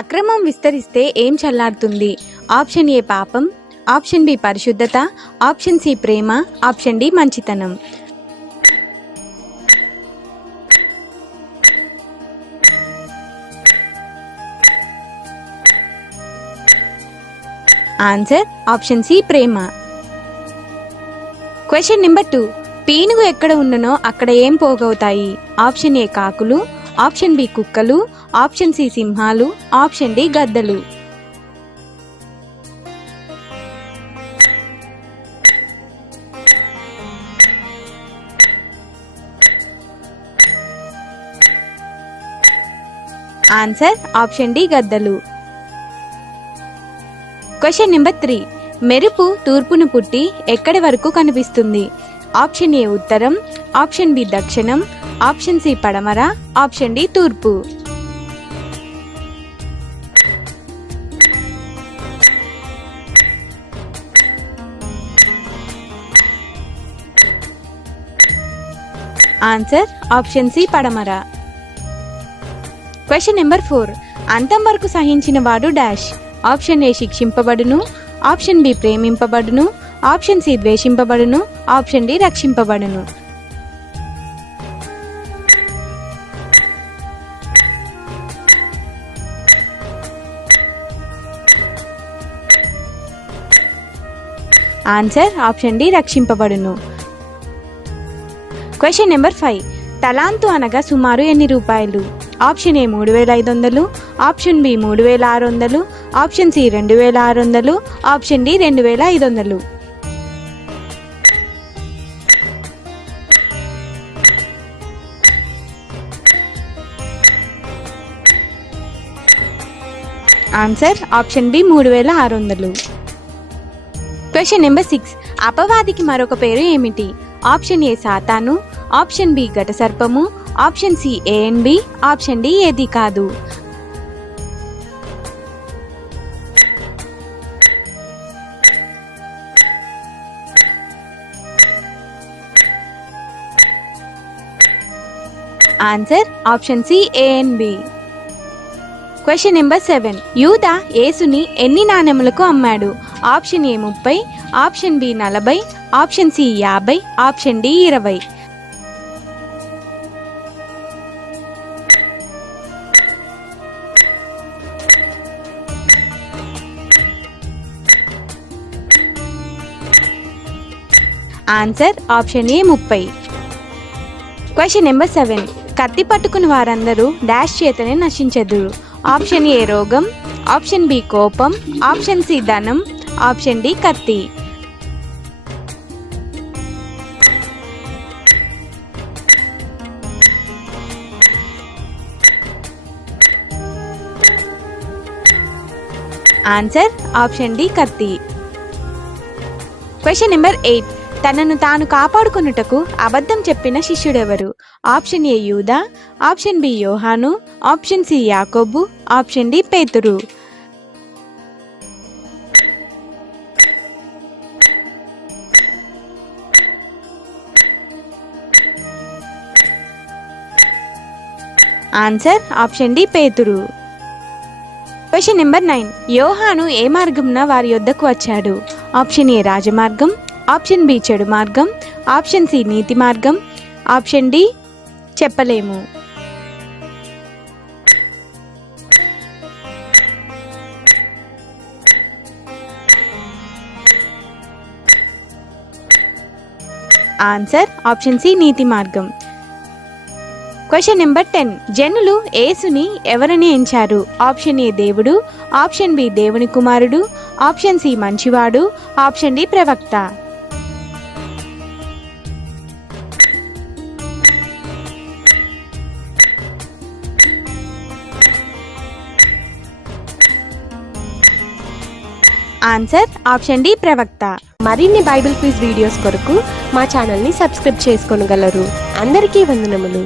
అక్రమం విస్తరిస్తే ఏం చల్లారుతుంది? ఆప్షన్ ఏ పాపం, ఆప్షన్ బి పరిశుద్ధత, ఆప్షన్ సి ప్రేమ, ఆప్షన్ డి మంచితనం. ఆన్సర్ ఆప్షన్ సి ప్రేమ. Question number 2. పీనుగు ఎక్కడ ఉన్ననో అక్కడ ఏం పోగవుతాయి? ఆప్షన్ ఏ కాకులు, ఆప్షన్ బి కుక్కలు, ఆప్షన్ సి సింహాలు, ఆప్షన్ డి గద్దలు. ఆన్సర్ ఆప్షన్ డి గద్దలు. Question number 3. మెరుపు తూర్పును పుట్టి ఎక్కడి వరకు కనిపిస్తుంది? ఆప్షన్ ఏ ఉత్తరం, ఆప్షన్ బి దక్షిణం, ఆప్షన్ సి పడమర, ఆప్షన్ డి తూర్పు. ఆన్సర్ ఆప్షన్ సి పడమర. Question number 4. అంతం వరకు సహించిన వాడు డాష్. ఆప్షన్ ఏ శిక్షింపబడును, ఆప్షన్ బి ప్రేమింపబడును, ఆప్షన్ సి ద్వేషింపబడును, ఆప్షన్ డి రక్షింపబడును. ఆన్సర్ ఆప్షన్ డి రక్షింపబడును. Question number 5. తలాంతు అనగా సుమారు ఎన్ని రూపాయలు? Option A 3500, option B 3600, option C 2600, option D 2500. Answer option B 3600. Question number 6. అపవాదికి మరొక పేరు ఏమిటి? ఆప్షన్ ఏ సాతాను, ఆప్షన్ బి ఘట సర్పము, option C A and B, option D ఏది కాదు. Answer option C A and B. Question number 7. యూదా యేసుని ఎన్ని నాణెములకు అమ్మాడు? Option A 30, option B 40, option C 50, option D 20. Answer option A 30. Question number 7. కత్తి పట్టుకుని వారందరూ డాష్ చేతనే నశించెదరు. ఆప్షన్ ఏ రోగం, ఆప్షన్ బి కోపం, ఆప్షన్ సి ధనం, ఆప్షన్ డి కత్తి. ఆన్సర్ ఆప్షన్ డి కత్తి. Question number 8. తనను తాను కాపాడుకొనుటకు అబద్ధం చెప్పిన శిష్యుడెవరు? ఆప్షన్ ఏ యూదా, ఆప్షన్ బి యోహాను, ఆప్షన్ సి యాకోబు, ఆప్షన్ డి పేతురు. ఆన్సర్ ఆప్షన్ డి పేతురు. Question number 9. యోహాను ఏ మార్గంన వారి యొద్దకు వచ్చాడు? ఆప్షన్ ఏ రాజమార్గం, ఆప్షన్ బి చెడు మార్గం, ఆప్షన్ సి నీతి మార్గం, ఆప్షన్ డి చెప్పలేము. ఆన్సర్ ఆప్షన్ సి నీతి మార్గం. Question number 10. జనులు యేసుని ఎవరని ఎంచారు? ఆప్షన్ ఏ దేవుడు, ఆప్షన్ బి దేవుని కుమారుడు, ఆప్షన్ సి మంచివాడు, ఆప్షన్ డి ప్రవక్త. ఆన్సర్ ఆప్షన్ డి ప్రవక్త. మరిన్ని బైబిల్ క్విజ్ వీడియోస్ కొరకు మా ఛానల్ని సబ్స్క్రైబ్ చేసుకోగలరు. అందరికీ వందనములు.